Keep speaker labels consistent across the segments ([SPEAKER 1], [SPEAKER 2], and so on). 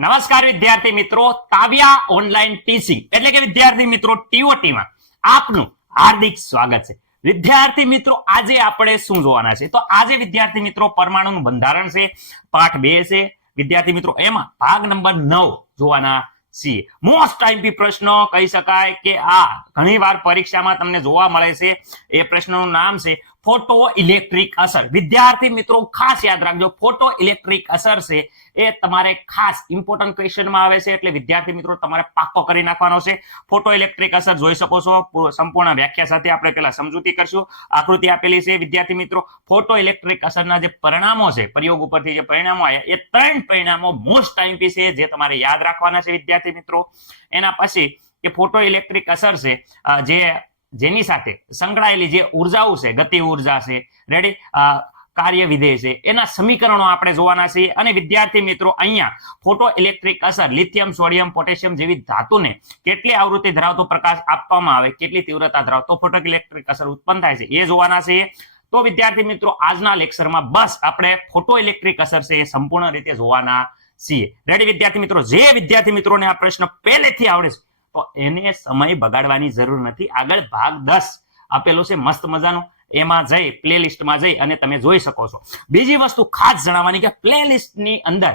[SPEAKER 1] નમસ્કાર વિદ્યાર્થી મિત્રો તાવ્યા ઓનલાઈન ટીચિંગ એટલે કે વિદ્યાર્થી મિત્રો ટીઓટીમાં આપનું હાર્દિક સ્વાગત છે. વિદ્યાર્થી મિત્રો, આજે આપણે શું જોવાના છે? તો આજે વિદ્યાર્થી મિત્રો, પરમાણુનું બંધારણ છે, પાઠ બે છે. વિદ્યાર્થી મિત્રો, એમાં ભાગ નંબર નવ જોવાના છીએ. મોસ્ટ ટાઈમપી પ્રશ્નો કહી શકાય કે આ ઘણીવાર પરીક્ષામાં તમને જોવા મળે છે. એ પ્રશ્નનું નામ છે ફોટો ઇલેક્ટ્રિક અસર. વિદ્યાર્થી મિત્રો, ખાસ યાદ રાખજો, ફોટો ઇલેક્ટ્રિક અસર છે એ તમારે ખાસ ઇમ્પોર્ટન્ટ ક્વેશ્ચનમાં આવે છે એટલે વિદ્યાર્થી મિત્રો, તમારે પાક્કો કરી નાખવાનો છે. ફોટો ઇલેક્ટ્રિક અસર જોઈ શકો છો. સંપૂર્ણ વ્યાખ્યા સાથે આપણે પેલા સમજૂતી કરશું. આકૃતિ આપેલી છે, વિદ્યાર્થી મિત્રો. ફોટો ઇલેક્ટ્રિક અસરના જે પરિણામો છે, પ્રયોગ ઉપરથી જે પરિણામો આવ્યા, એ ત્રણ પરિણામો મોસ્ટ ટાઈમ છે જે તમારે યાદ રાખવાના છે વિદ્યાર્થી મિત્રો. એના પછી કે ફોટો ઇલેક્ટ્રિક અસર છે જે જેની સાથે સંકળાયેલી જે ઉર્જાઓ છે, ગતિ ઊર્જા છે રેડી કાર્ય વિધેય છે, એના સમીકરણો આપણે જોવાના છીએ. અને વિદ્યાર્થી મિત્રો, અહીંયા ફોટો ઇલેક્ટ્રિક અસર લિથિયમ સોડિયમ પોટેશિયમ જેવી ધાતુને કેટલી આવૃત્તિ ધરાવતો પ્રકાશ આપવામાં આવે, કેટલી તીવ્રતા ધરાવતો ફોટો ઇલેક્ટ્રિક અસર ઉત્પન્ન થાય છે, એ જોવાના છીએ. તો વિદ્યાર્થી મિત્રો, આજના લેક્ચરમાં બસ આપણે ફોટો ઇલેક્ટ્રિક અસર છે એ સંપૂર્ણ રીતે જોવાના છીએ. રેડી વિદ્યાર્થી મિત્રો? જે વિદ્યાર્થી મિત્રોને આ પ્રશ્ન પહેલેથી આવડે છે તો એને સમય બગાડવાની જરૂર નથી. આગળ ભાગ દસ આપેલો છે મસ્ત મજાનો. એમાં જઈ, પ્લેલિસ્ટમાં જઈ અને તમે જોઈ શકો છો. બીજી વસ્તુ ખાસ જણાવવાની કે પ્લેલિસ્ટની અંદર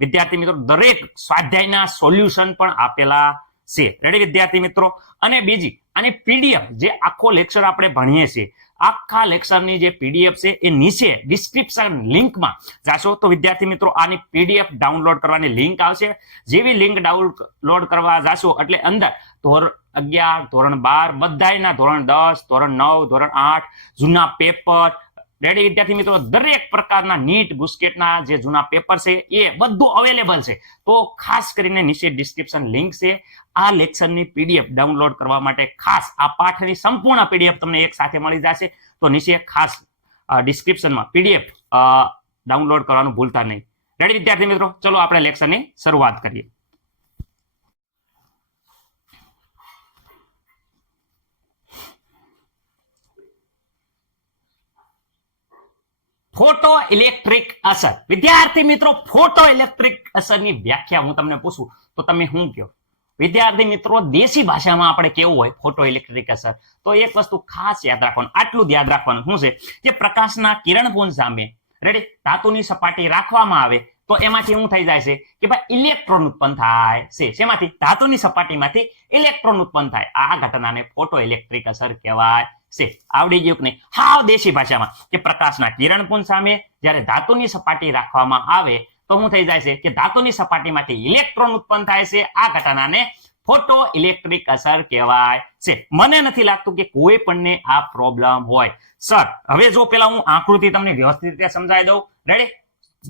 [SPEAKER 1] વિદ્યાર્થી મિત્રો દરેક સ્વાધ્યાયના સોલ્યુશન પણ આપેલા છે. રેડી વિદ્યાર્થી મિત્રો? અને બીજી અને પીડીએફ જે આખો લેક્ચર આપણે ભણીએ છીએ આખા લેક્ચરની જે પીડીએફ છે એ નીચે ડિસ્ક્રિપ્શન લિંકમાં જાશો. તો વિદ્યાર્થી મિત્રો, આની પીડીએફ ડાઉનલોડ કરવાની લિંક આવશે. જેવી લિંક ડાઉનલોડ કરવા જાશો એટલે અંદર ધોરણ અગિયાર, ધોરણ બાર, બધાયના ધોરણ દસ, ધોરણ નવ, ધોરણ આઠ, જૂના પેપર રેડી વિદ્યાર્થી મિત્રો, દરેક પ્રકારના નીટ ગુસ્કેટના જે જૂના પેપર છે, એ બધું અવેલેબલ છે. તો ખાસ કરીને નીચે ડિસ્ક્રિપ્શન લિંક છે. આ લેક્ચરની પીડીએફ ડાઉનલોડ કરવા માટે ખાસ આ પાઠની સંપૂર્ણ પીડીએફ તમને એક સાથે મળી જશે. તો નીચે ખાસ ડિસ્ક્રિપ્શનમાં પીડીએફ ડાઉનલોડ કરવાનું ભૂલતા નહીં. રેડી વિદ્યાર્થી મિત્રો, ચલો આપણે લેક્ચરની શરૂઆત કરીએ. ફોટો ઇલેક્ટ્રિક અસર. વિદ્યાર્થી મિત્રો, ફોટો ઇલેક્ટ્રિક અસરની વ્યાખ્યા હું તમને પૂછું, તો તમે શું કહો? વિદ્યાર્થી મિત્રો, દેશી ભાષામાં આપણે કેવું હોય? ફોટો ઇલેક્ટ્રિક અસર. તો એક વસ્તુ ખાસ યાદ રાખવાનું, આટલું યાદ રાખવાનું શું છે? કે પ્રકાશના કિરણપુંજ સામે રેડી ધાતુની સપાટી રાખવામાં આવે, તો એમાંથી શું થઈ જાય છે? કે ભાઈ ઇલેક્ટ્રોન ઉત્પન્ન થાય છે. શેમાંથી? ધાતુની સપાટીમાંથી ઇલેક્ટ્રોન ઉત્પન્ન થાય. આ ઘટનાને ફોટો ઇલેક્ટ્રિક અસર કહેવાય. છે આવડી ગયું કે નહીં? હાવ દેશી ભાષામાં કે પ્રકાશના કિરણપુંજ સામે જ્યારે ધાતુની સપાટી રાખવામાં આવે તો શું થઈ જાય છે કે ધાતુની સપાટીમાંથી ઇલેક્ટ્રોન ઉત્પન્ન થાય છે. આ ઘટનાને ફોટો ઇલેક્ટ્રિક અસર કહેવાય છે. મને નથી લાગતું કે કોઈ પણને આ પ્રોબ્લેમ હોય. સર હવે જો પેલા હું આકૃતિ તમને વ્યવસ્થિત રીતે સમજાવી દઉં. રેડી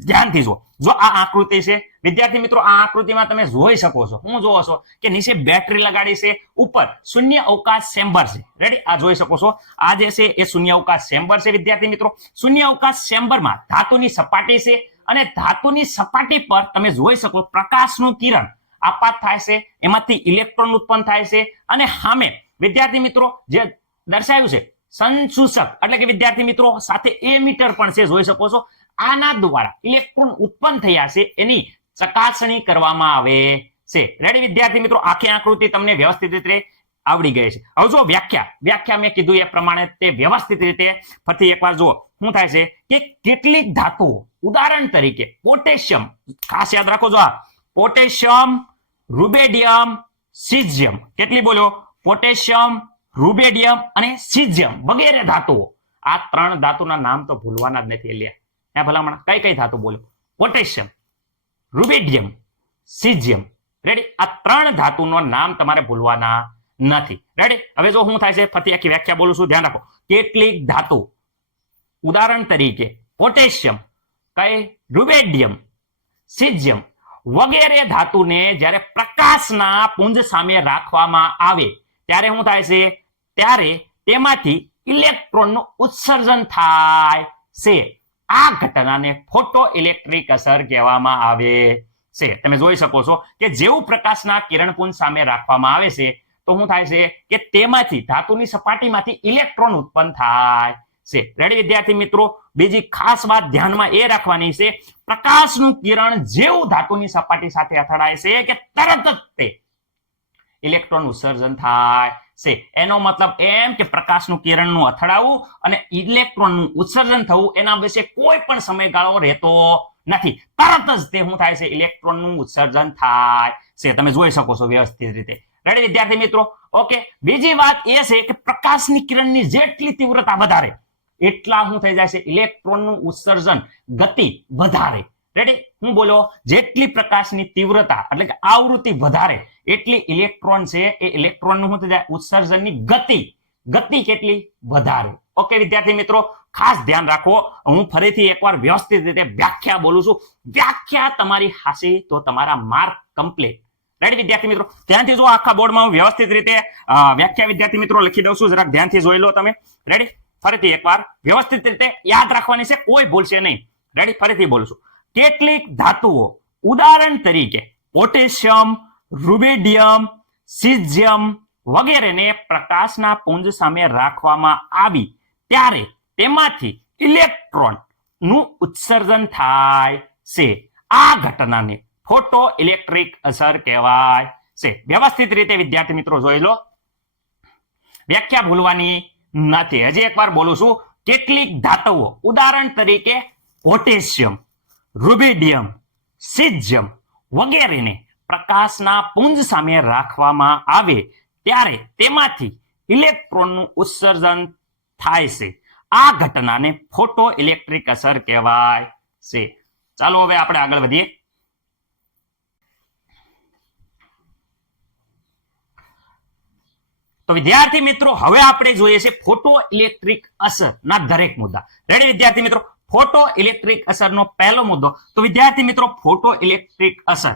[SPEAKER 1] ધ્યાનથી જો જો આ આકૃતિ છે, વિદ્યાર્થી મિત્રો, આ આકૃતિમાં તમે જોઈ શકો છો. હું જોવો છો કે નીચે બેટરી લગાડી છે, ઉપર શૂન્ય અવકાશ ચેમ્બર છે. રેડી આ જોઈ શકો છો. આ જે છે, એ શૂન્ય અવકાશ ચેમ્બર છે, વિદ્યાર્થી મિત્રો. શૂન્ય અવકાશ ચેમ્બરમાં ધાતુની સપાટી છે અને ધાતુની સપાટી પર તમે જોઈ શકો પ્રકાશનું કિરણ આપાત થાય છે, એમાંથી ઇલેક્ટ્રોન ઉત્પન્ન થાય છે અને સામે વિદ્યાર્થી મિત્રો, જે દર્શાવ્યું છે સંસૂચક એટલે કે વિદ્યાર્થી મિત્રો, સાથે એ મીટર પણ છે, જોઈ શકો છો. આના દ્વારા ઇલેક્ટ્રોન ઉત્પન્ન થયા છે, એની ચકાસણી કરવામાં આવે છે. રેડી વિદ્યાર્થી મિત્રો, આખી આકૃતિ તમને વ્યવસ્થિત રીતે આવડી ગઈ છે. હવે જો વ્યાખ્યા વ્યાખ્યા મેં કીધું એ પ્રમાણે તે વ્યવસ્થિત રીતે ફરીથી એકવાર જુઓ, શું થાય છે કે કેટલીક ધાતુઓ, ઉદાહરણ તરીકે પોટેશિયમ, ખાસ યાદ રાખો જો આ, પોટેશિયમ, રૂબેડિયમ, સિઝિયમ. કેટલી બોલ્યો પોટેશિયમ, રૂબેડિયમ અને સિઝિયમ વગેરે ધાતુઓ. આ ત્રણ ધાતુના નામ તો ભૂલવાના જ નથી, લ્યા. હે ભલામણ? કઈ કઈ ધાતુ બોલો? પોટેશિયમ રૂબેડિયમ સિઝિયમ રેડી આ ત્રણ ધાતુનો નામ તમારે ભૂલવાના નથી. રેડી હવે જો હું થાય છે? ફરી આખી વ્યાખ્યા બોલું છું, ધ્યાન રાખો. કેટલીક ધાતુ, ઉદાહરણ તરીકે પોટેશિયમ, કઈ? રૂબેડિયમ સિઝિયમ વગેરે ધાતુને જ્યારે પ્રકાશના પુંજ સામે રાખવામાં આવે, ત્યારે શું થાય છે? ત્યારે તેમાંથી ઇલેક્ટ્રોનનું ઉત્સર્જન થાય છે. આ ઘટનાને ફોટો ઇલેક્ટ્રિક અસર કહેવામાં આવે છે. તમે જોઈ શકો છો કે જેવું પ્રકાશના કિરણપુંજ સામે રાખવામાં આવે છે, તો શું થાય છે કે તેમાંથી, ધાતુની સપાટીમાંથી ઇલેક્ટ્રોન ઉત્પન્ન થાય છે. રેડી વિદ્યાર્થી મિત્રો, બીજી ખાસ વાત ધ્યાનમાં એ રાખવાની છે, પ્રકાશનું કિરણ જેવું ધાતુની સપાટી સાથે અથડાય છે કે તરત જ તે ઇલેક્ટ્રોન ઉત્સર્જન થાય. છે. એનો મતલબ એમ કે પ્રકાશનું કિરણનું અથડાવું અને ઇલેક્ટ્રોનનું ઉત્સર્જન થવું એના વિશે કોઈ પણ સમયગાળો રહેતો નથી. તરત જ તે શું થાય છે? ઇલેક્ટ્રોનનું ઉત્સર્જન થાય છે. તમે જોઈ શકો છો વ્યવસ્થિત રીતે. રેડી વિદ્યાર્થી મિત્રો? ઓકે બીજી વાત એ છે કે પ્રકાશની કિરણની જેટલી તીવ્રતા વધારે, એટલા શું થઈ જાય છે? ઇલેક્ટ્રોનનું ઉત્સર્જન ગતિ વધારે. રેડી હું બોલો, જેટલી પ્રકાશની તીવ્રતા, એટલે કે આવૃત્તિ વધારે, એટલી ઇલેક્ટ્રોન છે, એ ઇલેક્ટ્રોનનું શું થઈ જાય? ઉત્સર્જનની ગતિ. ગતિ કેટલી? વધારે. ઓકે વિદ્યાર્થી મિત્રો, ખાસ ધ્યાન રાખો. હું ફરીથી એકવાર વ્યવસ્થિત રીતે વ્યાખ્યા બોલું છું. વ્યાખ્યા તમારી હાસી તો તમારા માર્ક કમ્પ્લીટ. રેડી વિદ્યાર્થી મિત્રો? ધ્યાનથી જો આખા બોર્ડમાં હું વ્યવસ્થિત રીતે વ્યાખ્યા વિદ્યાર્થી મિત્રો લખી દઉં છું. જરાક ધ્યાનથી જોઈ લો તમે. રેડી ફરીથી એકવાર વ્યવસ્થિત રીતે યાદ રાખવાની છે. કોઈ ભૂલશે નહીં. રેડી ફરીથી બોલું છું. કેટલીક ધાતુઓ. ઉદાહરણ તરીકે પોટેશિયમ, રૂબિડિયમ, સિઝિયમ વગેરેને પ્રકાશના પુંજ સામે રાખવામાં આવી. ત્યારે તેમાંથી ઇલેક્ટ્રોનનું ઉત્સર્જન થાય છે. આ ઘટનાને ફોટો ઇલેક્ટ્રિક અસર કહેવાય છે. વ્યવસ્થિત રીતે વિદ્યાર્થી મિત્રો જોઈ લો. વ્યાખ્યા ભૂલવાની નથી. હજી એકવાર બોલું છું. કેટલીક ધાતુઓ. ઉદાહરણ તરીકે પોટેશિયમ. રૂબિડિયમ સિઝિયમ વગેરેને પ્રકાશના પુંજ સામે રાખવામાં આવે ત્યારે તેમાંથી ઇલેક્ટ્રોનનું ઉત્સર્જન થાય છે. આ ઘટનાને ફોટો ઇલેક્ટ્રિક અસર કહેવાય છે. ચાલો હવે આપણે આગળ વધીએ. તો વિદ્યાર્થી મિત્રો, હવે આપણે જોઈએ છે ફોટો ઇલેક્ટ્રિક અસર ના દરેક મુદ્દા. રેડી વિદ્યાર્થી મિત્રો? ફોટો ઇલેક્ટ્રિક અસરનો પહેલો મુદ્દો. તો વિદ્યાર્થી મિત્રો, ફોટો ઇલેક્ટ્રિક અસર.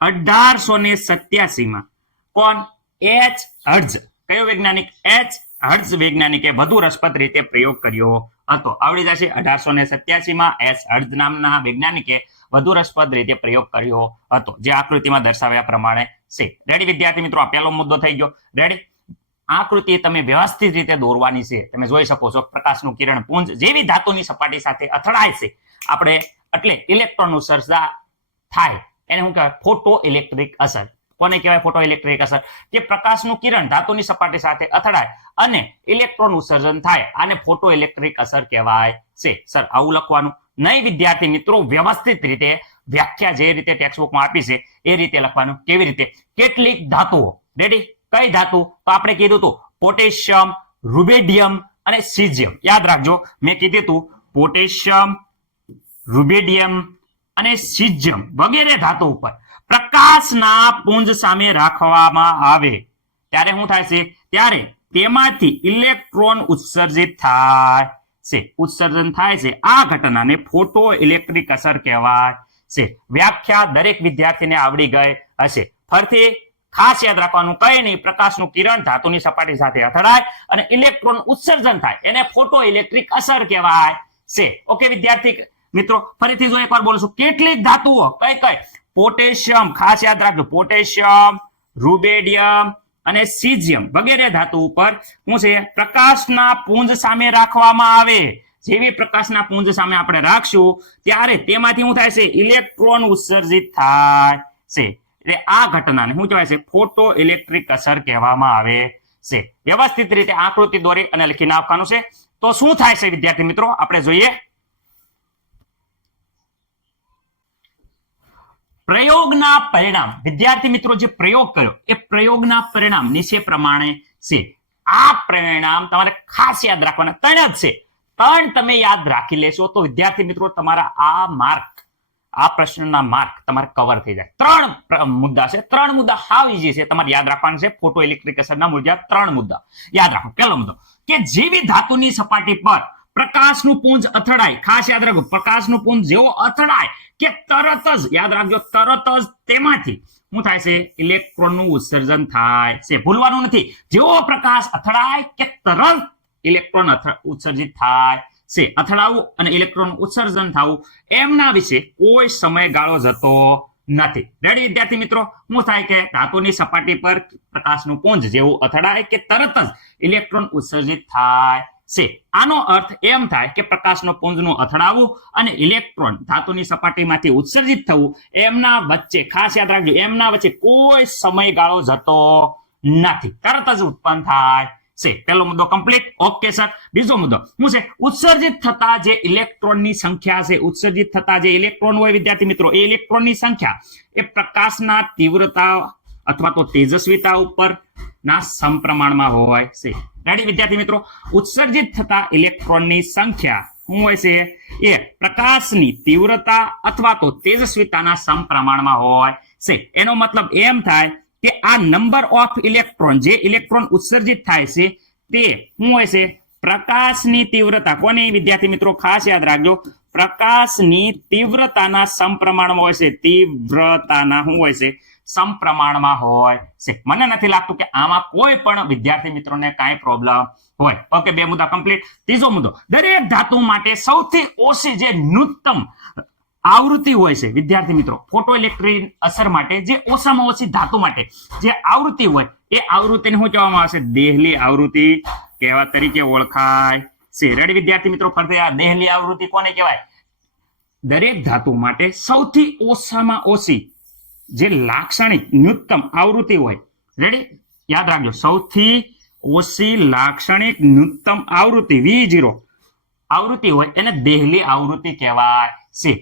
[SPEAKER 1] અઢારસો ને સત્યાસીમાં કોણ? H Hertz. કયો વૈજ્ઞાનિક? એચ હર્ઝ વૈજ્ઞાનિકે વધુ રસપ્રદ રીતે પ્રયોગ કર્યો હતો. આવડી જશે અઢારસો ને સત્યાસીમાં એચ હર્ઝ નામના વૈજ્ઞાનિકે વધુ રસપ્રદ રીતે પ્રયોગ કર્યો હતો. જે આકૃતિમાં દર્શાવ્યા પ્રમાણે છે. રેડી વિદ્યાર્થી મિત્રો, આ પહેલો મુદ્દો થઈ ગયો. રેડી આકૃતિ તમે વ્યવસ્થિત રીતે દોરવાની છે. તમે જોઈ શકો છો પ્રકાશનું કિરણ પુંજ જેવી ધાતુની સપાટી સાથે અથડાય છે. આપણે એટલે ઇલેક્ટ્રોનનું સર્જા થાય. એને શું કહેવાય? ફોટો ઇલેક્ટ્રિક અસર. કોને કહેવાય ફોટો ઇલેક્ટ્રિક અસર? કે પ્રકાશનું કિરણ ધાતુની સપાટી સાથે અથડાય અને ઇલેક્ટ્રોન ઉત્સર્જન થાય. આને ફોટો ઇલેક્ટ્રિક અસર કહેવાય છે. સર, આવું લખવાનું. નહીં, વિદ્યાર્થી મિત્રો, વ્યવસ્થિત રીતે વ્યાખ્યા જે રીતે ટેક્સ્ટબુકમાં આપી છે, એ રીતે લખવાનું. કેવી રીતે? કેટલીક ધાતુઓ. રેડી કઈ ધાતુ? તો આપણે કીધું હતું પોટેશિયમ, રૂબેડિયમ અને સીઝિયમ યાદ રાખજો, મેં કીધું હતું પોટેશિયમ, રૂબેડિયમ અને સીઝિયમ વગેરે ધાતુ ઉપર પ્રકાશના પુંજ સામે રાખવામાં આવે. ત્યારે શું થાય છે? ત્યારે તેમાંથી ઇલેક્ટ્રોન ઉત્સર્જિત થાય છે. ઉત્સર્જન થાય છે. આ ઘટનાને ફોટો ઇલેક્ટ્રિક અસર કહેવાય છે. વ્યાખ્યા દરેક વિદ્યાર્થીને આવડી ગઈ હશે. ફરીથી ખાસ યાદ રાખવાનું, કઈ નહીં, પ્રકાશનું કિરણ ધાતુની સપાટી સાથે અથડાય અને ઇલેક્ટ્રોન ઉત્સર્જન થાય, એને ફોટો ઇલેક્ટ્રિક અસર કહેવાય છે. ઓકે, વિદ્યાર્થી મિત્રો, ફરીથી જો એકવાર બોલું છું, કેટલીક ધાતુઓ, કઈ કઈ, પોટેશિયમ, ખાસ યાદ રાખજો, પોટેશિયમ, રૂબેડિયમ અને સીઝિયમ વગેરે ધાતુ ઉપર શું છે, પ્રકાશના પુંજ સામે રાખવામાં આવે. જેવી પ્રકાશના પુંજ સામે આપણે રાખશું, ત્યારે તેમાંથી શું થાય છે, ઇલેક્ટ્રોન ઉત્સર્જિત થાય છે. એટલે આ ઘટનાને શું કહેવાય છે? ફોટો ઇલેક્ટ્રિક અસર કહેવામાં આવે છે. વ્યવસ્થિત રીતે આકૃતિ દોરી અને લખી નાખવાનું છે. તો શું થાય છે વિદ્યાર્થી મિત્રો? આપણે જોઈએ. પ્રયોગના પરિણામ. વિદ્યાર્થી મિત્રો, જે પ્રયોગ કર્યો, એ પ્રયોગના પરિણામ નીચે પ્રમાણે છે. આ પરિણામ તમારે ખાસ યાદ રાખવાના ત્રણ જ છે. ત્રણ તમે યાદ રાખી લેશો તો વિદ્યાર્થી મિત્રો, તમારા આ માર્ક આ પ્રશ્નના માર્ક તમારે કવર થઈ જાય. ત્રણ મુદ્દા છે. ત્રણ મુદ્દા હાવ ઇઝી છે. તમારે યાદ રાખવાના છે ફોટો ઇલેક્ટ્રિક અસરના મુદ્દા. ત્રણ મુદ્દા. યાદ રાખો. પહેલો મુદ્દો કે જેવી ધાતુની સપાટી પર પ્રકાશનું પુંજ અથડાય, ખાસ યાદ રાખો, પ્રકાશનું પુંજ જેવો અથડાય કે તરત જ, યાદ રાખજો, તરત જ તેમાંથી શું થાય છે? ઇલેક્ટ્રોનનું ઉત્સર્જન થાય છે. ભૂલવાનું નથી. જેવો પ્રકાશ અથડાય કે તરત ઇલેક્ટ્રોન ઉત્સર્જિત થાય. છે. અથડાવું અને ઇલેક્ટ્રોન ઉત્સર્જન થવું એમના વિશે કોઈ સમયગાળો જતો નથી. રેડી વિદ્યાર્થી મિત્રો? શું થાય કે ધાતુની સપાટી પર પ્રકાશનું પુંજ જેવું અથડાય કે તરત જ ઇલેક્ટ્રોન ઉત્સર્જિત થાય છે. આનો અર્થ એમ થાય કે પ્રકાશનો પુંજનું અથડાવું અને ઇલેક્ટ્રોન ધાતુની સપાટીમાંથી ઉત્સર્જિત થવું એમના વચ્ચે, ખાસ યાદ રાખજો, એમના વચ્ચે કોઈ સમયગાળો જતો નથી. તરત જ ઉત્પન્ન થાય છે. પહેલો મુદ્દો કમ્પ્લીટ ઓકે સર બીજો મુદ્દો. શું છે? ઉત્સર્જિત થતા જે ઇલેક્ટ્રોનની સંખ્યા છે, ઉત્સર્જિત થતા જે ઇલેક્ટ્રોન હોય, વિદ્યાર્થી મિત્રો, એ ઇલેક્ટ્રોનની સંખ્યા એ પ્રકાશના તીવ્રતા અથવા તો તેજસ્વીતા ઉપર ના સમપ્રમાણમાં હોય છે. રેડી વિદ્યાર્થી મિત્રો? ઉત્સર્જિત થતા ઇલેક્ટ્રોનની સંખ્યા શું હોય છે? એ પ્રકાશની તીવ્રતા અથવા તો તેજસ્વીતાના સમપ્રમાણમાં હોય છે. એનો મતલબ એમ થાય કે આ નંબર ઓફ ઇલેક્ટ્રોન જે ઇલેક્ટ્રોન ઉત્સર્જિત થાય છે, તે શું હોય છે? પ્રકાશની તીવ્રતા. કોની વિદ્યાર્થી મિત્રો ખાસ યાદ રાખજો? પ્રકાશની તીવ્રતાના સમપ્રમાણમાં હોય છે. તીવ્રતાના શું હોય છે? સમપ્રમાણમાં હોય છે. મને નથી લાગતું કે આમાં કોઈ પણ વિદ્યાર્થી મિત્રોને કાંઈ પ્રોબ્લેમ હોય. ઓકે બે મુદ્દા કમ્પ્લીટ ત્રીજો મુદ્દો. દરેક ધાતુ માટે સૌથી ઓછી જે ન્યૂનતમ આવૃત્તિ હોય છે. વિદ્યાર્થી મિત્રો ફોટો અસર માટે જે ઓછામાં ઓછી ધાતુ માટે જે આવૃત્તિ હોય, એ આવૃત્તિને શું કહેવામાં આવશે દેહલી આવૃત્તિ કેવા તરીકે ઓળખાય છે. વિદ્યાર્થી મિત્રો ફરતે આ દેહલી આવૃત્તિ કોને કહેવાય? દરેક ધાતુ માટે સૌથી ઓછામાં ઓછી જે લાક્ષણિક ન્યૂનતમ આવૃત્તિ હોય રેડી યાદ રાખજો, સૌથી ઓછી લાક્ષણિક ન્યૂનતમ આવૃત્તિ વી જીરો આવૃત્તિ હોય, એને દેહલી આવૃત્તિ કહેવાય છે.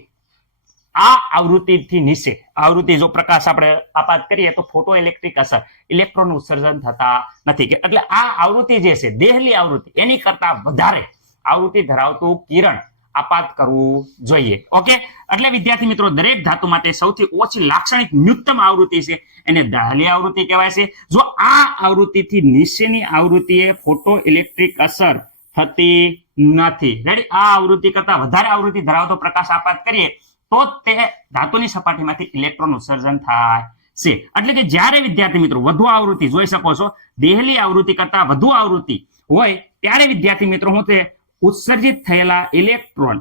[SPEAKER 1] આ આવૃત્તિથી નીચે. આવૃત્તિ જો પ્રકાશ આપણે આપાત કરીએ તો ફોટો ઇલેક્ટ્રિક અસર ઇલેક્ટ્રોન ઉત્સર્જન થતા નથી એટલે આ આવૃત્તિ જે છે, દેહલી આવૃત્તિ, એની કરતા વધારે આવૃત્તિ ધરાવતું કિરણ આપાત કરવું જોઈએ. ઓકે એટલે વિદ્યાર્થી મિત્રો, દરેક ધાતુ માટે સૌથી ઓછી લાક્ષણિક ન્યૂનતમ આવૃત્તિ છે, એને દહલી આવૃત્તિ કહેવાય છે. જો આ આવૃત્તિથી નીચેની આવૃત્તિએ ફોટો ઇલેક્ટ્રિક અસર થતી નથી. રેડી આ આવૃત્તિ કરતા વધારે આવૃત્તિ ધરાવતો પ્રકાશ આપાત કરીએ તો તે ધાતુની સપાટીમાંથી ઇલેક્ટ્રોન ઉત્સર્જન થાય છે. એટલે કે જ્યારે વિદ્યાર્થી મિત્રો વધુ આવૃત્તિ જોઈ શકો છો, દેહલી આવૃત્તિ કરતા વધુ આવૃત્તિ હોય, ત્યારે વિદ્યાર્થી મિત્રો હું તે ઉત્સર્જિત થયેલા ઇલેક્ટ્રોન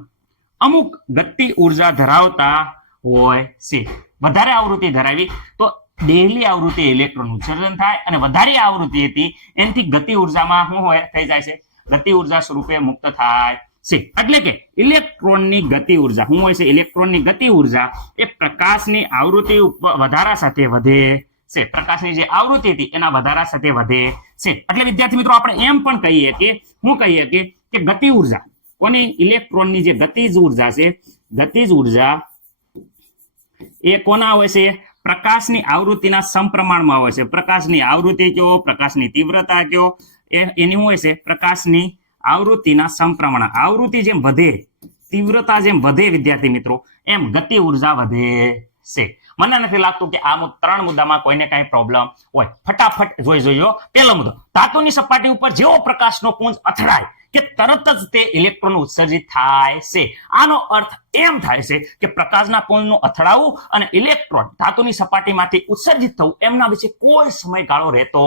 [SPEAKER 1] અમુક ગતિ ઊર્જા ધરાવતા હોય છે. વધારે આવૃત્તિ ધરાવી તો દેહલી આવૃત્તિ ઇલેક્ટ્રોન ઉત્સર્જન થાય અને વધારે આવૃત્તિ હતી, એનાથી ગતિ ઉર્જામાં શું હોય, થઈ જાય છે? ગતિ ઊર્જા સ્વરૂપે મુક્ત થાય. છે એટલે કે ઇલેક્ટ્રોનની ગતિ ઊર્જા. શું હોય છે? ઇલેક્ટ્રોનની ગતિ ઊર્જા એ પ્રકાશની આવૃત્તિ વધારા સાથે વધે છે. પ્રકાશની જે આવૃત્તિ હતી એના વધારા સાથે વધે છે. એટલે વિદ્યાર્થી મિત્રો, આપણે એમ પણ કહીએ કે શું કહીએ કે કે ગતિ ઊર્જા, કોની? ઇલેક્ટ્રોનની જે ગતિજ ઊર્જા છે ગતિજ ઊર્જા એ કોના હોય છે? પ્રકાશની આવૃત્તિના સમપ્રમાણમાં હોય છે. પ્રકાશની આવૃત્તિ કયો? પ્રકાશની તીવ્રતા કયો? એ, એની હોય છે? પ્રકાશની આવૃત્તિના સમપ્રમાણ આવૃત્તિ જેમ વધે, તીવ્રતા જેમ વધે, વિદ્યાર્થી મિત્રો, એમ ગતિ ઊર્જા વધે છે. મને નથી લાગતું કે આ ત્રણ મુદ્દામાં કોઈને કઈ પ્રોબ્લેમ હોય. ફટાફટ જોઈ જોઈજો પહેલો મુદ્દો, ધાતુની સપાટી ઉપર જેવો પ્રકાશનો પુંજ અથડાય કે તરત જ તે ઇલેક્ટ્રોન ઉત્સર્જિત થાય છે. આનો અર્થ એમ થાય છે કે પ્રકાશના પુંજનું અથડાવું અને ઇલેક્ટ્રોન ધાતુની સપાટીમાંથી ઉત્સર્જિત થવું એમના વિશે કોઈ સમયગાળો રહેતો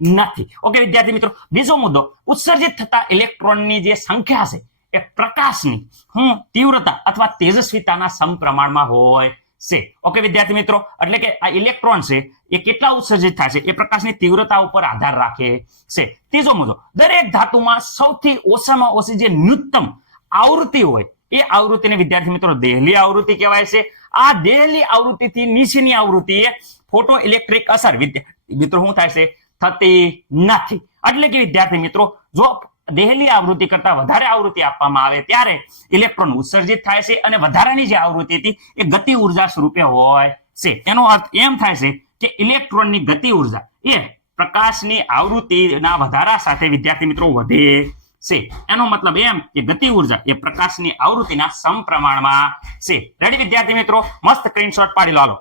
[SPEAKER 1] નથી. ઓકે વિદ્યાર્થી મિત્રો, બીજો મુદ્દો ઉત્સર્જિત થતા ઇલેક્ટ્રોનની જે સંખ્યા છે એ પ્રકાશની હું તીવ્રતા અથવા તેજસ્વીતાના સમપ્રમાણમાં હોય છે. ઓકે વિદ્યાર્થી મિત્રો, એટલે કે આ ઇલેક્ટ્રોન છે, એ કેટલા ઉત્સર્જિત થાય છે? એ પ્રકાશની તીવ્રતા ઉપર આધાર રાખે છે. ત્રીજો મુદ્દો, દરેક ધાતુમાં સૌથી ઓછામાં ઓછી જે ન્યૂનતમ આવૃત્તિ હોય, એ આવૃત્તિને વિદ્યાર્થી મિત્રો, દેહલી આવૃત્તિ કહેવાય છે. આ દેહલી આવૃત્તિથી નીચેની આવૃત્તિ એ ફોટો ઇલેક્ટ્રિક અસર, વિદ્યા- મિત્રો, શું થાય છે? થતી નથી. એટલે કે વિદ્યાર્થી મિત્રો, જો દેહલી આવૃત્તિ કરતા વધારે આવૃત્તિ આપવામાં આવે ત્યારે ઇલેક્ટ્રોન ઉત્સર્જિત થાય છે અને વધારાની જે આવૃત્તિ હતી એ ગતિ ઊર્જા સ્વરૂપે હોય છે. એનો અર્થ એમ થાય છે કે ઇલેક્ટ્રોનની ગતિ ઊર્જા એ પ્રકાશની આવૃત્તિના વધારા સાથે વિદ્યાર્થી મિત્રો વધે છે. એનો મતલબ એમ કે ગતિ ઊર્જા એ પ્રકાશની આવૃત્તિના સમપ્રમાણમાં છે. રેડી વિદ્યાર્થી મિત્રો? મસ્ત સ્ક્રીનશોટ પાડી લો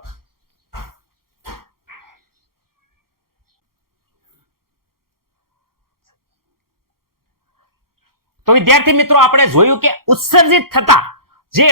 [SPEAKER 1] તો વિદ્યાર્થી મિત્રો, આપણે જોયું કે ઉત્સર્જિત થતા જે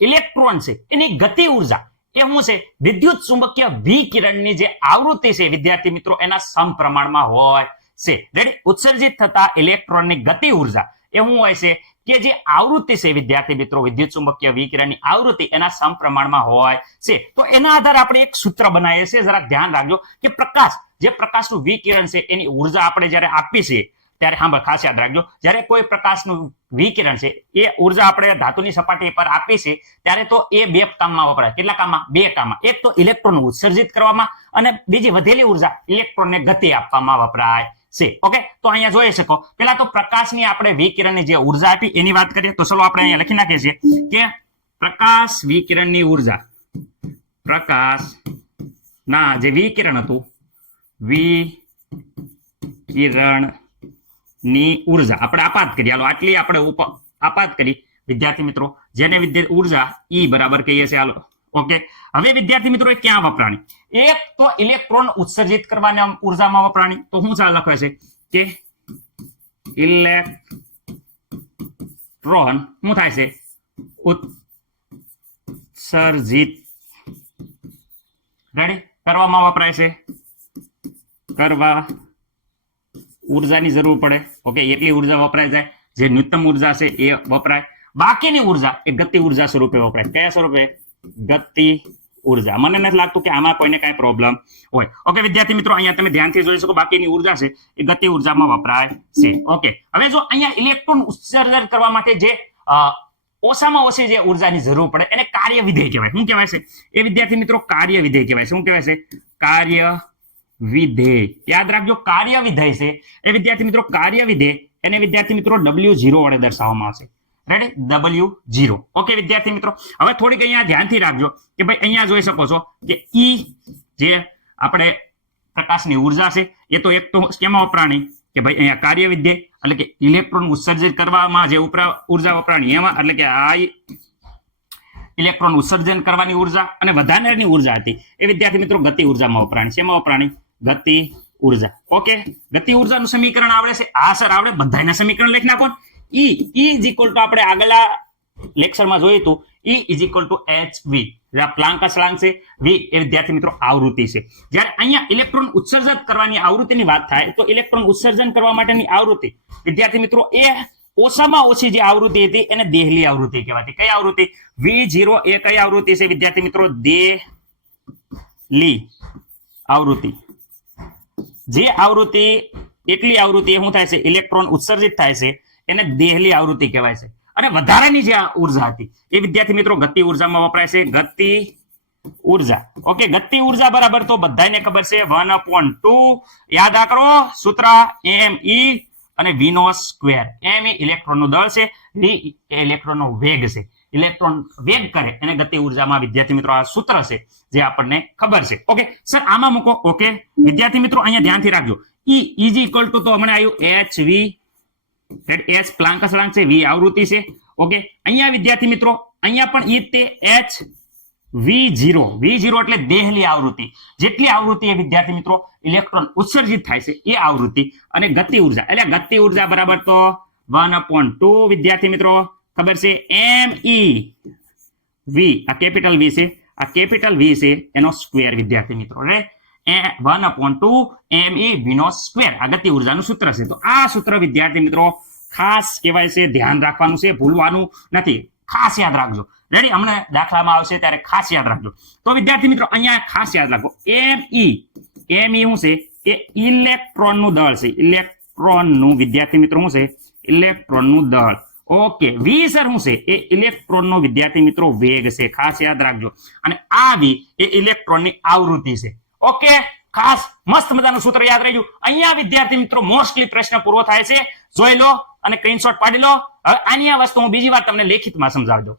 [SPEAKER 1] ઇલેક્ટ્રોન છે, એની ગતિ ઊર્જા એ શું છે? વિદ્યુત ચુંબકીય વિકિરણની જે આવૃત્તિ છે, વિદ્યાર્થી મિત્રો, એના સમપ્રમાણમાં હોય છે. રેડી ઉત્સર્જિત થતા ઇલેક્ટ્રોનની ગતિ ઊર્જા એ શું હોય છે? કે જે આવૃત્તિ છે, વિદ્યાર્થી મિત્રો, વિદ્યુત ચુંબકીય વિકિરણની આવૃત્તિ એના સમપ્રમાણમાં હોય છે. તો એના આધારે આપણે એક સૂત્ર બનાવીએ છીએ. જરા ધ્યાન રાખજો કે પ્રકાશ, જે પ્રકાશનું વિકિરણ છે, એની ઊર્જા આપણે જ્યારે આપીએ છે ત્યારે સાંભળ, ખાસ યાદ રાખજો. જ્યારે કોઈ પ્રકાશનું વિકિરણ છે, એ ઊર્જા આપણે ધાતુની સપાટી પર આપી છે ત્યારે તો એ બે કામમાં વપરાય. કેટલા કામમાં? બે કામમાં. એક તો ઇલેક્ટ્રોન ઉત્સર્જિત કરવામાં અને બીજી વધેલી ઊર્જા ઇલેક્ટ્રોનને ગતિ આપવામાં વપરાય છે. ઓકે? તો અહીંયા જોઈ શકો. પેલા તો પ્રકાશની આપણે વિકિરણની જે ઊર્જા આપી, એની વાત કરીએ તો ચલો આપણે અહીંયા લખી નાખીએ છીએ કે પ્રકાશ વિકિરણની ઊર્જા પ્રકાશ ના જે વિકિરણ હતું, વિકિરણ ની ઊર્જા. આપણે આપાત કરી. હાલો, આટલી આપણે આપાત કરી. વિદ્યાર્થી મિત્રો, જેને વિદ્યાર્થી ઊર્જા ઈ બરાબર કહીએ છીએ, હાલો. ઓકે હવે વિદ્યાર્થી મિત્રો, એ ક્યાં વપરાણી? એક તો ઇલેક્ટ્રોન ઉત્સર્જિત કરવાના ઉર્જામાં વપરાણી. તો શું ચાલ લખે છે કે ઇલેક્ટ્રોન શું થાય છે? ઉત્સર્જિત. રેડી કરવામાં વપરાય છે. કરવા ઉર્જાની જરૂર પડે. ઓકે એટલી ઊર્જા વપરાય જાય. જે ન્યૂનતમ ઊર્જા છે એ વપરાય. બાકીની ઊર્જા એ ગતિ ઊર્જા સ્વરૂપે વપરાય. કયા સ્વરૂપે? ગતિ ઊર્જા મને નથી લાગતું કે આમાં કોઈને કાંઈ પ્રોબ્લેમ હોય. ઓકે વિદ્યાર્થી મિત્રો, અહીંયા તમે ધ્યાનથી જોઈ શકો બાકીની ઊર્જા છે એ ગતિ ઉર્જામાં વપરાય છે. ઓકે હવે જો અહીંયા ઇલેક્ટ્રોન ઉત્સર્જન કરવા માટે જે ઓછામાં ઓછી જે ઉર્જાની જરૂર પડે એને કાર્ય વિધેય કહેવાય. શું કહેવાય છે? એ વિદ્યાર્થી મિત્રો કાર્ય વિધેય કહેવાય. શું કહેવાય છે? કાર્ય વિધેય યાદ રાખજો, કાર્ય વિધેય છે. એ વિદ્યાર્થી મિત્રો, કાર્ય વિધેય એને વિદ્યાર્થી મિત્રો ડબલ્યુ ઝીરો વડે દર્શાવવામાં આવશે. રેડી ડબલ્યુ ઝીરો ઓકે વિદ્યાર્થી મિત્રો, હવે થોડીક અહીંયા ધ્યાનથી રાખજો કે ભાઈ અહીંયા જોઈ શકો છો કે ઈ જે આપણે પ્રકાશની ઊર્જા છે, એ તો એક તો કેમાં વપરાણી? કે ભાઈ અહીંયા કાર્ય વિધેય એટલે કે ઇલેક્ટ્રોન ઉત્સર્જિત કરવામાં જે ઉપરા ઊર્જા વપરાણી, એમાં એટલે કે આ ઇલેક્ટ્રોન ઉત્સર્જન કરવાની ઊર્જા અને વધારાની ઊર્જા હતી. એ વિદ્યાર્થી મિત્રો, ગતિ ઉર્જામાં વપરાણી. એમાં વપરાણી? ગતિ ઊર્જા. ઓકે ગતિ ઉર્જાનું સમીકરણ આવડે છે? આ સર, આવડે. બધાના સમીકરણ લખી નાખો E E is equal to આપણે આગલા લેક્ચરમાં જોયું હતું. E is equal to H V Planck અચળાંક છે. વી એ વિદ્યાર્થી મિત્રો આવૃત્તિ છે. જ્યારે અહીંયા ઇલેક્ટ્રોન ઉત્સર્જન કરવાની આવૃત્તિની વાત થાય, તો ઇલેક્ટ્રોન ઉત્સર્જન કરવા માટેની આવૃત્તિ. વિદ્યાર્થી મિત્રો, એ ઓછામાં ઓછી જે આવૃત્તિ હતી, એને દેહલી આવૃત્તિ કહેવાતી. કઈ આવૃત્તિ? વી જીરો એ કઈ આવૃત્તિ છે? વિદ્યાર્થી મિત્રો, દેહલી આવૃત્તિ. જે આવૃત્તિ એટલી આવૃત્તિ શું થાય છે? ઇલેક્ટ્રોન ઉત્સર્જિત થાય છે. એને દેહલી આવૃત્તિ કહેવાય છે. અને વધારાની જે ઊર્જા હતી, એ વિદ્યાર્થી મિત્રો ગતિ ઉર્જામાં વપરાય છે. ગતિ ઊર્જા. ઓકે, ગતિ ઊર્જા બરાબર તો બધાને ખબર છે. One upon two. યાદ આ કરો સૂત્ર એમ ઈ અને વી નો સ્ક્વેર. એમ ઇલેક્ટ્રોન ઇલેક્ટ્રોનનું દળ છે. વી એ ઇલેક્ટ્રોનનો વેગ છે. ઇલેક્ટ્રોન વેગ કરે એને ગતિ ઉર્જામાં વિદ્યાર્થી મિત્રો આ સૂત્ર છે જે આપણને ખબર છે. ઓકે સર આમાં મૂકો. ઓકે વિદ્યાર્થી મિત્રો, અહીંયા ધ્યાનથી રાખજો. ઈ ઇઝ ઇક્વલ ટુ તો હમણાં આવ્યું એચ વી એચ પ્લાંક અસળાંક છે વી આવૃત્તિ છે. ઓકે અહીંયા વિદ્યાર્થી મિત્રો, અહીંયા પણ ઈ તે H V zero V zero એટલે દેહલી આવૃત્તિ. જેટલી આવૃત્તિ એ વિદ્યાર્થી મિત્રો ઇલેક્ટ્રોન ઉત્સર્જિત થાય છે, એ આવૃત્તિ અને ગતિ ઊર્જા. એટલે ગતિ ઊર્જા બરાબર તો વન અપોન ટુ વિદ્યાર્થી મિત્રો. ખબર છે? એમ ઈ વી આ કેપિટલ વી છે. આ કેપિટલ વી છે એનો સ્ક્વેર વિદ્યાર્થી મિત્રો રે એ one upon two M E V નો સ્ક્વેર આ ગતિ ઉર્જાનું સૂત્ર છે. તો આ સૂત્ર, વિદ્યાર્થી મિત્રો, ખાસ કહેવાય છે. ધ્યાન રાખવાનું છે, ભૂલવાનું નથી. ખાસ યાદ રાખજો. રેડી હમણાં દાખલામાં આવશે ત્યારે ખાસ યાદ રાખજો. તો વિદ્યાર્થી મિત્રો, અહીંયા ખાસ યાદ રાખો. એમ ઈ એમ ઈ શું છે? એ ઇલેક્ટ્રોનનું દળ છે. ઇલેક્ટ્રોનનું, વિદ્યાર્થી મિત્રો, શું છે? ઇલેક્ટ્રોનનું દળ. ઓકે વી સર શું છે? એ ઇલેક્ટ્રોનનો વિદ્યાર્થી મિત્રો વેગ છે, ખાસ યાદ રાખજો. અને આ વી એ ઇલેક્ટ્રોનની આવૃત્તિ છે. ઓકે ખાસ મસ્ત મજાનું સૂત્ર યાદ રહેજો. અહીંયા વિદ્યાર્થી મિત્રો મોસ્ટલી પ્રશ્ન પૂરો થાય છે. જોઈ લો અને સ્ક્રીનશોટ પાડી લો. હવે આની આ વસ્તુ હું બીજી વાર તમને લેખિતમાં સમજાવજો.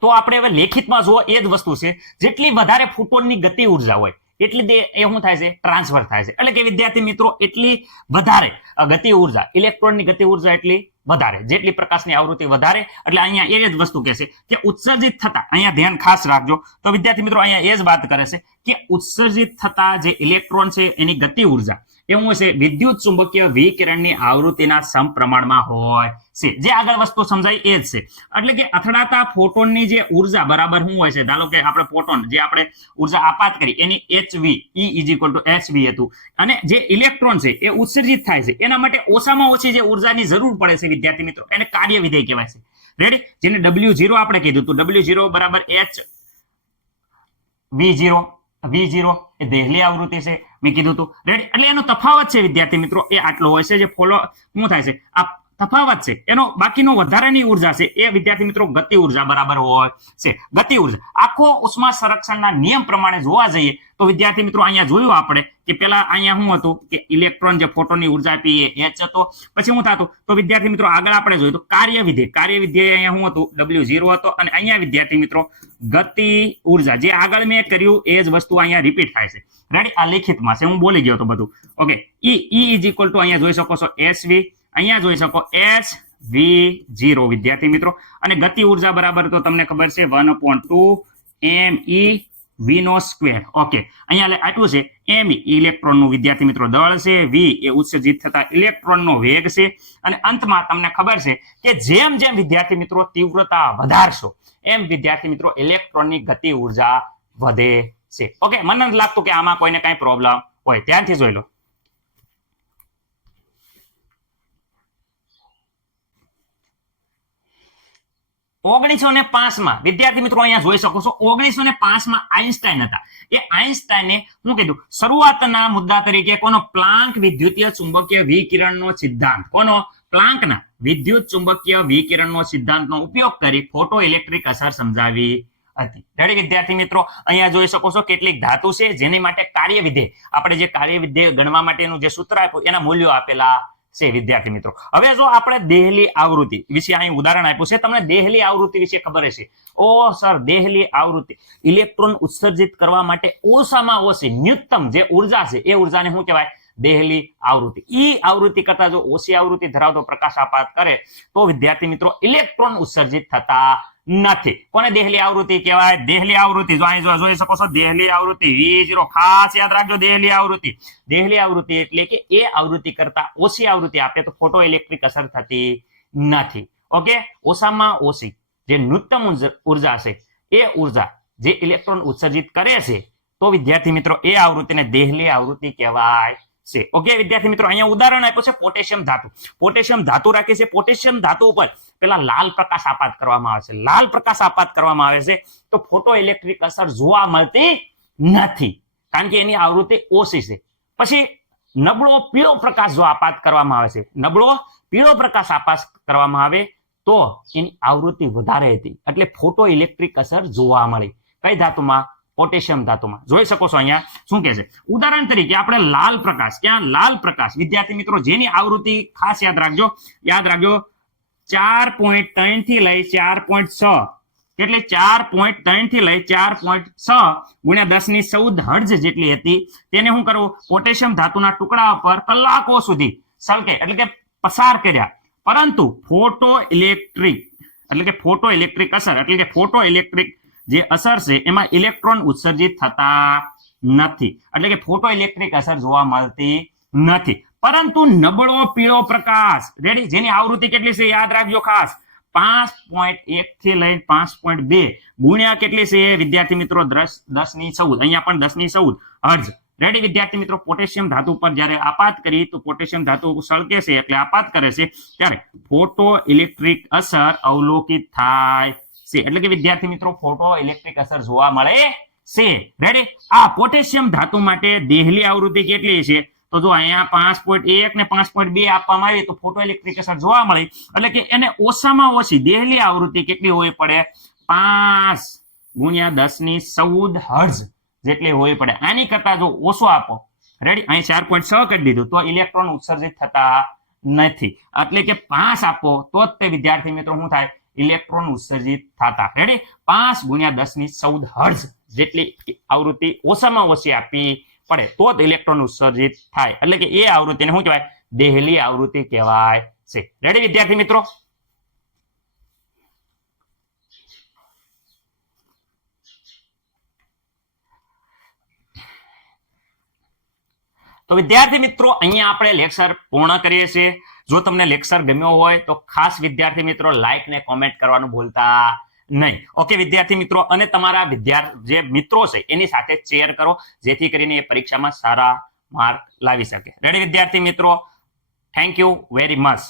[SPEAKER 1] તો આપણે હવે લેખિતમાં જુઓ, એ જ વસ્તુ છે, જેટલી વધારે ફોટોનની ગતિ ઊર્જા હોય, એટલી એ શું થાય છે? ટ્રાન્સફર થાય છે. એટલે કે વિદ્યાર્થી મિત્રો, એટલી વધારે ગતિ ઊર્જા, ઇલેક્ટ્રોનની ગતિ ઊર્જા એટલી વધારે, જેટલી પ્રકાશની આવૃત્તિ વધારે, એટલે અહીંયા એ જ વસ્તુ કહે છે કે ઉત્સર્જિત થતા, અહીંયા ધ્યાન ખાસ રાખજો. તો વિદ્યાર્થી મિત્રો, અહીંયા એ જ વાત કરે છે કે ઉત્સર્જિત થતા જે ઇલેક્ટ્રોન છે, એની ગતિ ઊર્જા એ શું છે, વિદ્યુત ચુંબકીય વિકિરણની આવૃત્તિના સમપ્રમાણમાં હોય છે. જે આગળ વસ્તુ સમજાય એ જ છે. એટલે કે અથડાતા ફોટોનની જે ઊર્જા, બરાબર શું હોય છે? ધારો કે આપણે ફોટોન, જે આપણે ઊર્જા આપાત કરી, એની H V E is equal to H V હતું. અને જે ઇલેક્ટ્રોન છે, એ ઉત્સર્જિત થાય છે. એના માટે ઓછામાં ઓછી જે ઉર્જાની જરૂર પડે છે, વિદ્યાર્થી મિત્રો. એને કાર્ય વિધેય કહેવાય છે. રેડી જેને ડબલ્યુ ઝીરો આપણે કીધું હતું. ડબલ્યુ ઝીરો બરાબર H V zero V zero એ દેહલી આવૃત્તિ છે. મેં કીધું હતું રેડી એટલે એનો તફાવત છે, વિદ્યાર્થી મિત્રો, એ આટલો હોય છે જે ફોલો શું થાય છે? આ તફાવત છે. એનો બાકીનો વધારાની ઊર્જા છે. એ વિદ્યાર્થી મિત્રો ગતિ ઊર્જા બરાબર હોય છે. ગતિ ઊર્જા. આખો ઉષ્મા સંરક્ષણના નિયમ પ્રમાણે જોવા જઈએ તો વિદ્યાર્થી મિત્રો અહીંયા જોયું આપણે કે પેલા અહીંયા શું હતું કે ઇલેક્ટ્રોન જે ફોટોની ઊર્જા આપી એ એચ હતો. પછી શું થતું? તો વિદ્યાર્થી મિત્રો આગળ આપણે જોયું તો કાર્ય વિધેય કાર્ય વિધેય અહીંયા શું હતું? ડબલ્યુ ઝીરો હતો અને અહીંયા વિદ્યાર્થી મિત્રો ગતિ ઊર્જા. જે આગળ મેં કર્યું એ જ વસ્તુ અહીંયા રિપીટ થાય છે. રેડી આ લેખિતમાં છે. હું બોલી ગયો તો બધું. Okay E E is equal to અહીંયા જોઈ શકો છો. એસ વી અહીંયા જોઈ શકો એચ વી જીરો વિદ્યાર્થી મિત્રો, અને ગતિ ઊર્જા બરાબર તો તમને ખબર છે one upon two M E V નો સ્ક્વેર ઓકે અહીંયા આટલું છે એમ ઇલેક્ટ્રોનનું વિદ્યાર્થી મિત્રો, દળ છે વી એ ઉત્સર્જિત થતા ઇલેક્ટ્રોનનો વેગ છે. અને અંતમાં તમને ખબર છે કે જેમ જેમ વિદ્યાર્થી મિત્રો, તીવ્રતા વધારશો, એમ વિદ્યાર્થી મિત્રો ઇલેક્ટ્રોનની ગતિ ઊર્જા વધે છે. ઓકે મને નથી લાગતું કે આમાં કોઈને કઈ પ્રોબ્લેમ હોય. ત્યાંથી જોઈ લો. ઓગણીસો ને પાંચમાં, વિદ્યાર્થી મિત્રો અહીંયા જોઈ શકો છો ઓગણીસો ને પાંચમાં આઈન્સ્ટાઈન હતા. એ આઈન્સ્ટાઈને હું કીધું, શરૂઆતના મુદ્દા તરીકે કોનો પ્લાન્ક વિદ્યુતીય ચુંબકીય વિકિરણનો સિદ્ધાંત? કોનો? પ્લાન્કના વિદ્યુત ચુંબકીય વિકિરણનો સિદ્ધાંતનો ઉપયોગ કરી ફોટો ઇલેક્ટ્રિક અસર સમજાવી હતી. રેડી વિદ્યાર્થી મિત્રો? અહીંયા જોઈ શકો છો કેટલીક ધાતુ છે જેની માટે કાર્ય વિધેય આપણે જે કાર્ય વિધેય ગણવા માટેનું જે સૂત્ર આપ્યું, એના મૂલ્યો આપેલા છે, વિદ્યાર્થી મિત્રો. હવે જો આપણે દેહલી આવૃત્તિ વિશે અહીં ઉદાહરણ આપ્યું છે, તમને દેહલી આવૃત્તિ વિશે ખબર હશે. ઓ, સર, દેહલી આવૃત્તિ ઇલેક્ટ્રોન ઉત્સર્જિત કરવા માટે ઓછામાં ઓછી ન્યૂનતમ જે ઊર્જા છે, એ ઉર્જાને શું કહેવાય? દેહલી આવૃત્તિ. ઈ આવૃત્તિ કરતા જો ઓછી આવૃત્તિ ધરાવતો પ્રકાશ આપાત કરે, તો વિદ્યાર્થી મિત્રો ઇલેક્ટ્રોન ઉત્સર્જિત થતા નથી. કોને દેહલી આવૃત્તિ કહેવાય? દેહલી આવૃત્તિ. જો અહીં જોઈ શકો છો, દેહલી આવૃત્તિ. વી ઝીરો ખાસ યાદ રાખજો, દેહલી આવૃત્તિ. દેહલી આવૃત્તિ એટલે કે એ આવૃત્તિ કરતા ઓછી આવૃત્તિ આપે તો ફોટો ઇલેક્ટ્રિક અસર થતી નથી. ઓકે? ઓછામાં ઓછી જે ન્યૂનતમ ઊર્જા છે એ ઊર્જા જે ઇલેક્ટ્રોન ઉત્સર્જિત કરે છે, તો વિદ્યાર્થી મિત્રો, એ આવૃત્તિને દેહલી આવૃત્તિ કહેવાય છે. ઓકે? વિદ્યાર્થી મિત્રો, અહીંયા ઉદાહરણ આપ્યું છે, પોટેશિયમ ધાતુ. પોટેશિયમ ધાતુ રાખે છે. પોટેશિયમ ધાતુ ઉપર પેલા લાલ પ્રકાશ આપાત કરવામાં આવે છે. લાલ પ્રકાશ આપાત કરવામાં આવે છે તો ફોટો ઇલેક્ટ્રિક અસર જોવા મળતી નથી. કારણ કે એની આવૃત્તિ ઓછી છે. પછી નબળો પીળો પ્રકાશ જો આપાત કરવામાં આવે છે, નબળો પીળો પ્રકાશ આપાત કરવામાં આવે તો એની આવૃત્તિ વધારે હતી. એટલે ફોટો ઇલેક્ટ્રિક અસર જોવા મળી. કઈ ધાતુમાં? પોટેશિયમ ધાતુમાં. જોઈ શકો છો અહીંયા શું કહે છે? ઉદાહરણ તરીકે આપણે લાલ પ્રકાશ. ક્યાં? લાલ પ્રકાશ. વિદ્યાર્થી મિત્રો, જેની આવૃત્તિ ખાસ યાદ રાખજો. યાદ રાખજો. ચાર પોઈન્ટ ત્રણથી લઈ ચાર પોઈન્ટ છ. એટલે ચાર પોઈન્ટ ત્રણથી લઈ ચાર પોઈન્ટ છ ગુણ્યા દસની ચૌદ હર્જ જેટલી હતી. તેને શું કરવું? પોટેશિયમ ધાતુના ટુકડા પર કલાકો સુધી સલકે એટલે કે પસાર કર્યા. પરંતુ ફોટો ઇલેક્ટ્રિક એટલે કે ફોટો ઇલેક્ટ્રિક અસર, એટલે કે ફોટો ઇલેક્ટ્રિક જે અસર છે, એમાં ઇલેક્ટ્રોન ઉત્સર્જિત થતા નથી. એટલે કે ફોટો ઇલેક્ટ્રિક અસર જોવા મળતી નથી. પરંતુ નબળો પીળો પ્રકાશ. રેડી જેની આવૃત્તિ કેટલી છે? યાદ રાખજો ખાસ. પાંચ પોઈન્ટ એક થી લઈ પાંચ પોઈન્ટ બે. ગુણ્યા કેટલી છે? વિદ્યાર્થી મિત્રો, દસ દસની ચૌદ. અહીંયા પણ દસની ચૌદ. હર્જ રેડી વિદ્યાર્થી મિત્રો, પોટેશિયમ ધાતુ પર જ્યારે આપાત કરી, તો પોટેશિયમ ધાતુ સળકે છે એટલે આપાત કરે છે. ત્યારે ફોટો ઇલેક્ટ્રિક અસર અવલોકિત થાય છે. એટલે કે વિદ્યાર્થી મિત્રો ફોટો ઇલેક્ટ્રિક અસર જોવા મળે છે. રેડી આ પોટેશિયમ ધાતુ માટે દેહલી આવૃત્તિ કેટલી છે? તો જો અહીંયા પાંચ પોઈન્ટ એક ને પાંચ પોઈન્ટ બે આપવામાં આવી તો ફોટો ઇલેક્ટ્રિક અસર જોવા મળે. એટલે કે એને ઓછામાં ઓછી દેહલી આવૃત્તિ કેટલી હોય પડે? પાંચ ગુણ્યા દસની ચૌદ હર્જ જેટલી હોય પડે. આની કરતા જો ઓછો આપો. રેડી અહીં ચાર પોઈન્ટ છ કરી દીધું. તો ઇલેક્ટ્રોન ઉત્સર્જિત થતા નથી. એટલે કે પાંચ આપો તો જ તે વિદ્યાર્થી મિત્રો શું થાય? ઇલેક્ટ્રોન ઉત્સર્જિત થતા. રેડી પાંચ ગુણ્યા દસની ચૌદ હર્જ જેટલી આવૃત્તિ ઓછામાં ઓછી આપવી પડે તો જ ઇલેક્ટ્રોન ઉત્સર્જિત થાય. એટલે કે એ આવૃત્તિને શું કહેવાય? દેહલી આવૃત્તિ કહેવાય છે. રેડી વિદ્યાર્થી મિત્રો? તો વિદ્યાર્થી મિત્રો, અહીંયા આપણે લેક્ચર પૂર્ણ કરીએ છીએ. જો તમને લેક્ચર ગમ્યો હોય તો ખાસ વિદ્યાર્થી મિત્રો લાઈક ને કોમેન્ટ કરવાનું ભૂલતા નહીં. ઓકે વિદ્યાર્થી મિત્રો, અને તમારા વિદ્યાર્થી જે મિત્રો છે, એની સાથે શેર કરો, જેથી કરીને એ પરીક્ષામાં સારા માર્ક લાવી શકે. રેડી વિદ્યાર્થી મિત્રો? Thank you very much